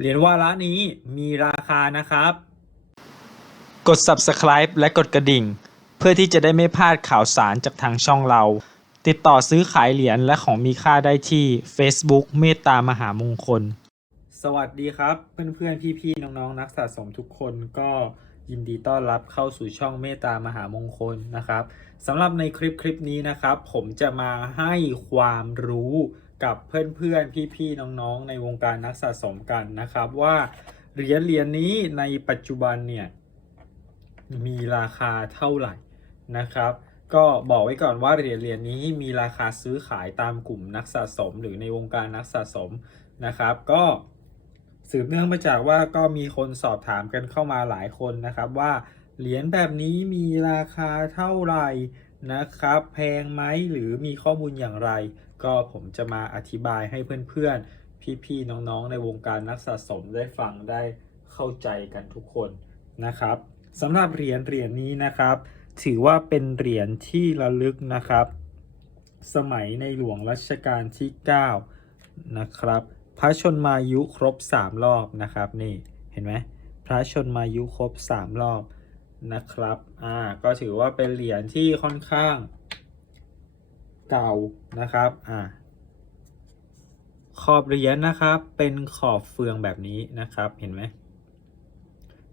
เหรียญวาระนี้มีราคานะครับ กด subscribe และกดกระดิ่ง เพื่อที่จะได้ไม่พลาดข่าวสารจากทางช่องเรา ติดต่อซื้อขายเหรียญและของมีค่าได้ที่ Facebook เมตตามหามงคล สวัสดีครับ เพื่อนๆ พี่ๆ น้องๆ นักสะสมทุกคนก็ยินดีต้อนรับเข้าสู่ช่องเมตตามหามงคลนะครับสำหรับในคลิปคลิปนี้นะครับ ผมจะมาให้ความรู้ กับเพื่อนๆ พี่ๆ น้องๆ ในวงการนักสะสมกันนะครับว่าเหรียญเหรียญนี้ในปัจจุบันเนี่ยมีราคาเท่าไหร่นะครับ ก็บอกไว้ก่อนว่าเหรียญเหรียญนี้มีราคาซื้อขายตามกลุ่มนักสะสม หรือในวงการนักสะสมนะครับ ก็สืบเนื่องมาจากว่าก็มีคนสอบถามกันเข้ามาหลายคนนะครับว่าเหรียญแบบนี้มีราคาเท่าไหร่ นะครับ แพงไหมหรือมีข้อมูลอย่างไร ก็ผมจะมาอธิบายให้เพื่อนๆ พี่ๆ น้องๆ ในวงการนักสะสมได้ฟังได้เข้าใจกันทุกคนนะครับสำหรับเหรียญเหรียญนี้นะครับ ถือว่าเป็นเหรียญที่ระลึกนะครับ สมัยในหลวงรัชกาลที่ 9 นะครับ พระชนมายุครบ 3 รอบนะครับนี่เห็นไหมพระชนมายุครบ 3 รอบ นะครับ อ่า ก็ถือว่าเป็นเหรียญที่ค่อนข้าง เก่านะครับ อ่า ขอบเหรียญนะครับ เป็นขอบเฟืองแบบนี้นะครับ เห็นไหม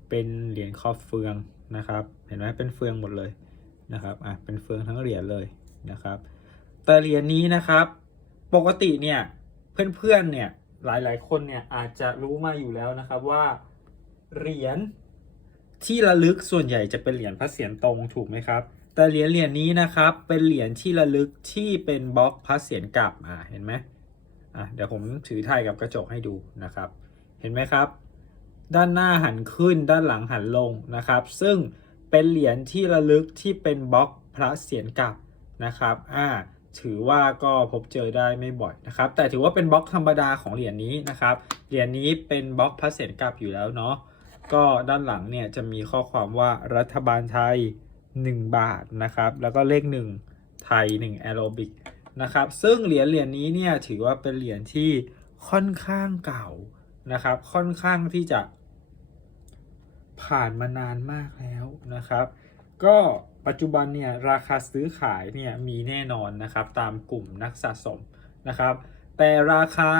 เป็นเหรียญขอบเฟืองนะครับ เห็นไหมเป็นเฟืองหมดเลยนะครับ อะ เป็นเฟืองทั้งเหรียญเลยนะครับ แต่เหรียญนี้นะครับ ปกติเนี่ย เพื่อนๆ เนี่ย หลายๆ คนเนี่ยอาจจะรู้มาอยู่แล้วนะครับว่า เหรียญ ที่ระลึกส่วนใหญ่จะเป็นเหรียญพระเศียรตรงถูกไหมครับ แต่เหรียญเหรียญนี้นะครับ เป็นเหรียญที่ระลึกที่เป็นบล็อกพระเศียรกลับอ่าเห็นไหมอะเดี๋ยวผมถือถ่ายกับกระจกให้ดูนะครับ เห็นไหมครับ ด้านหน้าหันขึ้นด้านหลังหันลงนะครับ ซึ่งเป็นเหรียญที่ระลึกที่เป็นบล็อกพระเศียรกลับนะครับอ่าถือว่าก็พบเจอได้ไม่บ่อยนะครับ แต่ถือว่าเป็นบล็อกธรรมดาของเหรียญนี้นะครับ เหรียญนี้เป็นบล็อกพระเศษกลับอยู่แล้วเนาะ ก็ด้านหลังเนี่ยจะมีข้อความว่ารัฐบาลไทย 1 บาทนะครับ แล้วก็เลข 1 ไทย1แอโรบิกนะครับ ซึ่งเหรียญเหรียญนี้เนี่ยถือว่าเป็นเหรียญที่ค่อนข้างเก่านะครับ ค่อนข้างที่จะผ่านมานานมากแล้วนะครับ ก็ปัจจุบันเนี่ยราคาซื้อขายเนี่ยมีแน่นอนนะครับตามกลุ่มนักสะสมนะครับ แต่ราคา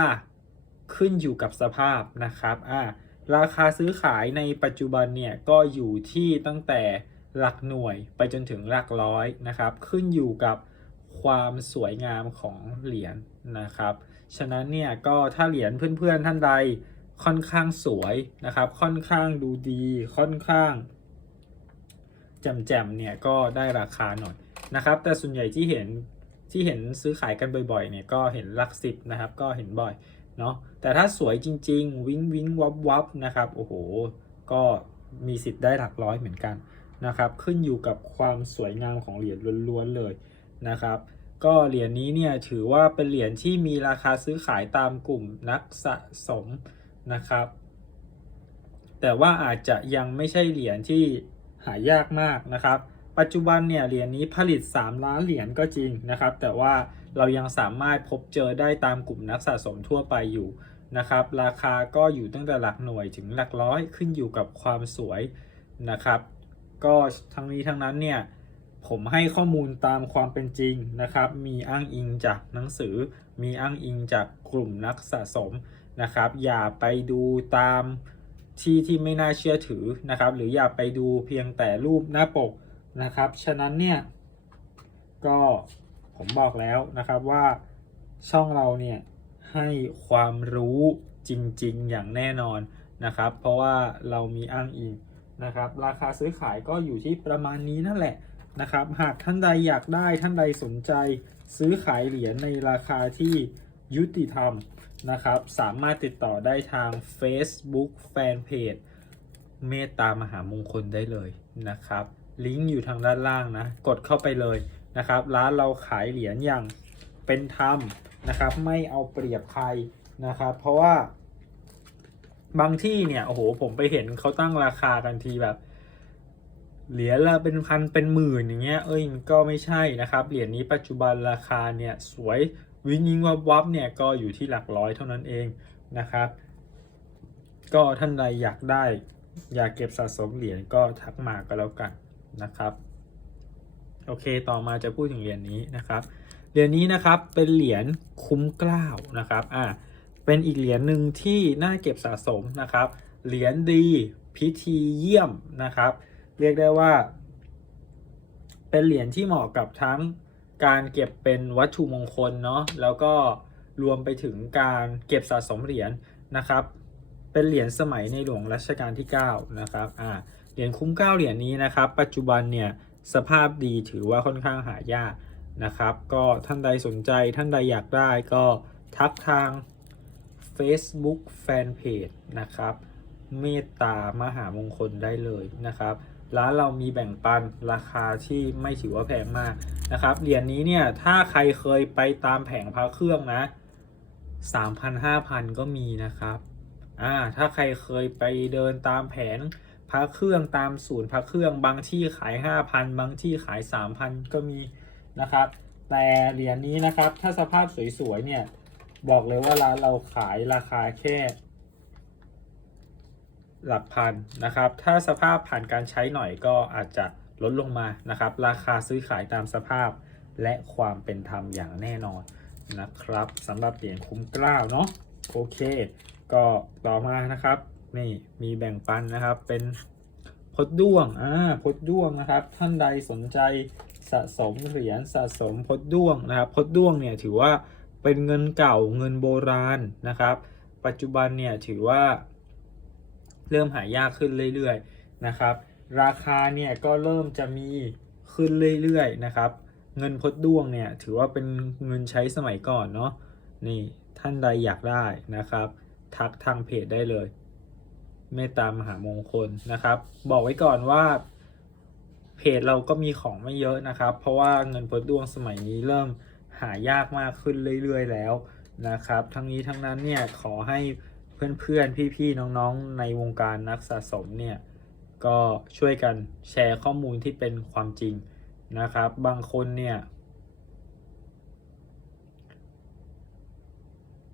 ขึ้นอยู่กับสภาพนะครับอ่า ราคาซื้อขายในปัจจุบันเนี่ยก็อยู่ที่ตั้งแต่หลักหน่วยไปจนถึงหลักร้อยนะครับ ขึ้นอยู่กับความสวยงามของเหรียญนะครับ ฉะนั้นเนี่ยก็ถ้าเหรียญเพื่อนๆท่านใดค่อนข้างสวยนะครับ ค่อนข้างดูดีค่อนข้างแจ่มๆเนี่ยก็ได้ราคาหน่อยนะครับ แต่ส่วนใหญ่ที่เห็นที่เห็นซื้อขายกันบ่อยๆเนี่ยก็เห็นหลักสิบนะครับ ก็เห็นบ่อย เนาะแต่ถ้าสวยจริง ๆ วิ้งวิ้งวับวับนะครับโอ้โหก็มีสิทธิ์ได้หลักร้อยเหมือนกันนะครับ ขึ้นอยู่กับความสวยงามของเหรียญล้วนๆเลยนะครับ ก็เหรียญนี้เนี่ยถือว่าเป็นเหรียญที่มีราคาซื้อขายตามกลุ่มนักสะสมนะครับ แต่ว่าอาจจะยังไม่ใช่เหรียญที่หายากมากนะครับ ปัจจุบันเนี่ยเหรียญนี้ผลิต 3 ล้านเหรียญก็จริงนะครับ แต่ว่าเรายังสามารถพบเจอได้ตามกลุ่มนักสะสมทั่วไปอยู่นะครับ ราคาก็อยู่ตั้งแต่หลักหน่วยถึงหลักร้อยขึ้นอยู่กับความสวยนะครับ ก็ทั้งนี้ทั้งนั้นเนี่ยผมให้ข้อมูลตามความเป็นจริงนะครับ มีอ้างอิงจากหนังสือ มีอ้างอิงจากกลุ่มนักสะสมนะครับ อย่าไปดูตามที่ที่ไม่น่าเชื่อถือนะครับ หรืออย่าไปดูเพียงแต่รูปหน้าปก นะครับ ฉะนั้นเนี่ยก็ผมบอกแล้วนะครับว่าช่องเราเนี่ยให้ความรู้จริง ๆ อย่างแน่นอนนะครับ เพราะว่าเรามีอ้างอิงนะครับ ราคาซื้อขายก็อยู่ที่ประมาณนี้นั่นแหละนะครับ หากท่านใดอยากได้ท่านใดสนใจซื้อขายเหรียญในราคาที่ยุติธรรมนะครับ สามารถติดต่อได้ทาง Facebook Fanpage เมตตามหามงคลได้เลยนะครับ ลิงก์อยู่ทางด้านล่างนะ กดเข้าไปเลยนะครับ ร้านเราขายเหรียญอย่างเป็นธรรมนะครับ ไม่เอาเปรียบใครนะครับ เพราะว่า บางที่เนี่ยโอ้โหผมไปเห็นเขาตั้งราคากันทีแบบ เหรียญละเป็นพันเป็นหมื่นอย่างเงี้ย เอ้ยมันก็ไม่ใช่นะครับ เหรียญนี้ปัจจุบันราคาเนี่ยสวยวิ่งยิงวับวับเนี่ยก็อยู่ที่หลักร้อยเท่านั้นเองนะครับ ก็ท่านใดอยากได้ อยากเก็บสะสมเหรียญก็ทักมาก็แล้วกัน นะครับ โอเคต่อมาจะพูดถึงเหรียญนี้นะครับ เหรียญนี้นะครับเป็นเหรียญคุ้มกล้าวนะครับอ่าเป็นอีกเหรียญหนึ่งที่น่าเก็บสะสมนะครับ เหรียญดีพิธีเยี่ยมนะครับ เรียกได้ว่า เป็นเหรียญที่เหมาะกับทั้งการเก็บเป็นวัตถุมงคลเนาะแล้วก็รวมไปถึงการเก็บสะสมเหรียญนะครับ เป็นเหรียญสมัยในหลวงรัชกาลที่ 9 นะครับอ่า เหรียญคุ้มเกล้าเหรียญนี้นะครับ ปัจจุบันเนี่ยสภาพดีถือว่าค่อนข้างหายากนะครับ ก็ท่านใดสนใจท่านใดอยากได้ก็ทักทาง Facebook Fanpage นะครับ เมตตามหามงคลได้เลยนะครับร้านเรามีแบ่งปันราคาที่ไม่ถือว่าแพงมากนะครับเหรียญนี้เนี่ยถ้าใครเคยไปตามแผงพระเครื่องนะ 3,000 5,000 ก็มีนะครับอ่าถ้าใครเคยไปเดินตามแผง ระเครื่องตามศูนย์พระเครื่องบางที่ขาย 5,000 บางที่ขาย 3,000 ก็มีนะครับ แต่เหรียญนี้นะครับถ้าสภาพสวยๆเนี่ยบอกเลยว่าร้านเราขายราคาแค่ หลักพันนะครับ ถ้าสภาพผ่านการใช้หน่อยก็อาจจะลดลงมานะครับ ราคาซื้อขายตามสภาพและความเป็นธรรมอย่างแน่นอนนะครับสำหรับเหรียญคุ้มกล้าวเนาะโอเค ก็ต่อมานะครับ นี่มีแบ่งปันนะครับ เป็นพดด้วงอ่าพดด้วงนะครับ ท่านใดสนใจสะสมเหรียญสะสมพดด้วงนะครับพดด้วงเนี่ยถือว่าเป็นเงินเก่าเงินโบราณนะครับ ปัจจุบันเนี่ยถือว่า เริ่มหายากขึ้นเรื่อยๆนะครับ ราคาเนี่ยก็เริ่มจะมีขึ้นเรื่อยๆนะครับ เงินพดด้วงเนี่ยถือว่าเป็นเงินใช้สมัยก่อนเนาะนี่ท่านใดอยากได้นะครับ ทักทางเพจได้เลย เมตตามหามงคลนะครับ บอกไว้ก่อนว่าเพจเราก็มีของไม่เยอะนะครับ เพราะว่าเงินพดดวงสมัยนี้เริ่มหายากมากขึ้นเรื่อยๆแล้วนะครับ ทั้งนี้ทั้งนั้นเนี่ยขอให้เพื่อนๆ พี่ๆ น้องๆ ในวงการนักสะสมเนี่ยก็ช่วยกันแชร์ข้อมูลที่เป็นความจริงนะครับ บางคนเนี่ย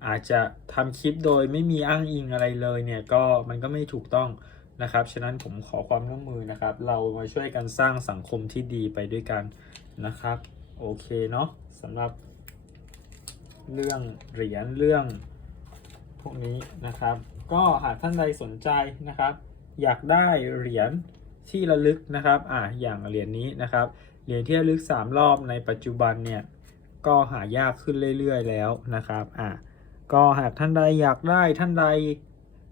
อาจจะทำคลิปโดยไม่มีอ้างอิงอะไรเลยเนี่ยก็มันก็ไม่ถูกต้องนะครับ ฉะนั้นผมขอความร่วมมือนะครับ เรามาช่วยกันสร้างสังคมที่ดีไปด้วยกันนะครับ โอเคเนาะสำหรับเรื่องเหรียญเรื่องพวกนี้นะครับ ก็หากท่านใดสนใจนะครับ อยากได้เหรียญที่ระลึกนะครับอ่าอย่างเหรียญนี้นะครับ เหรียญที่ระลึก 3 รอบในปัจจุบันเนี่ยก็หายากขึ้นเรื่อยๆแล้วนะครับอ่า ก็หากท่านใดอยากได้ท่านใด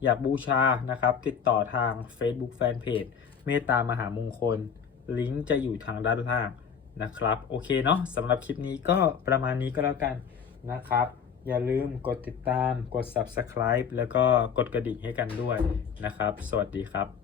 อยากบูชานะครับ ติดต่อทาง Facebook Fanpage เมตตามหามงคล ลิงก์จะอยู่ทางด้านล่างนะครับ โอเคเนาะสำหรับคลิปนี้ก็ประมาณนี้ก็แล้วกันนะครับ อย่าลืมกดติดตามกด Subscribe แล้วก็กดกระดิ่งให้กันด้วยนะครับ สวัสดีครับ